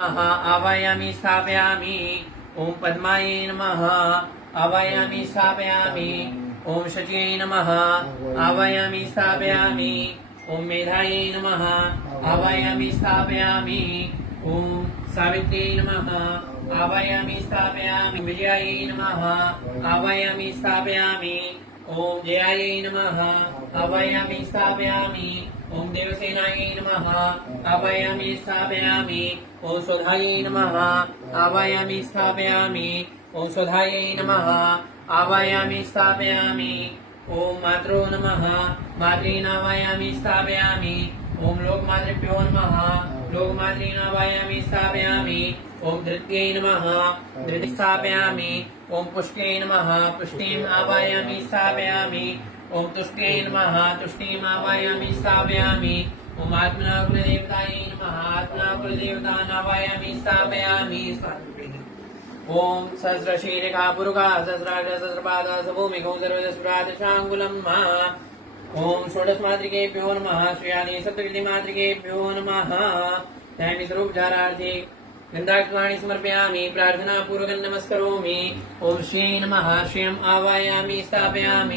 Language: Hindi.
आवायामि स्थापयामि। ओम पद्मायै नमः। आवायामि स्थापयामि। ओम शच्यै नमः। आवायामि स्थापयामि। ओम मेधायै नमः। आवायामि स्थापयामि। ओम सावित्र्यै नमः। आवायामि स्थापयामि। विजयायै नमः। आवायामि स्थापयामि। ओम जयायै नमः। आवायामि स्थापयामि। ओम देवसेनायै नमः। आवायामि स्थापयामि। ओम स्वधायै नमः। आवायामि स्थापयामि। ओम स्वधायै नमः। आवायामि स्थापयामि। ओम मातरो नमः। मातॄनावायामि स्थापयामि। ओम लोकमातृभ्यो नमः। लोकमातॄनावायामि स्थापयामि। ओम धृत्यै नमः। धृति स्थापयामि। ओम पुष्ट्यै नमः। पुष्टिम् आवायामि स्थापयामि। ओम तुष्ट्यै नमः। तुष्टिम् आवायामि स्थापयामि। ओम आत्मना कुलदेवतायै नमः। आत्मना कुलदेवतानावायामि स्थापयामि। ओम सहस्रशीर्षा पुरुषा सहस्राग्र सहस्रपाद सभूमिको सर्वदस्पुरादशाङ्गुलम् ओम षोडशमातृकेभ्यो नमः। श्रेयादि सप्तविधिमातृकेभ्यो नमः। दैवी स्वरूपचारार्थे गन्धाक्षराणि समर्पयामि। प्रार्थनापूर्वकं नमस्करोमि। ओम श्री नमः। श्रियम् आवायामि स्थापयामि।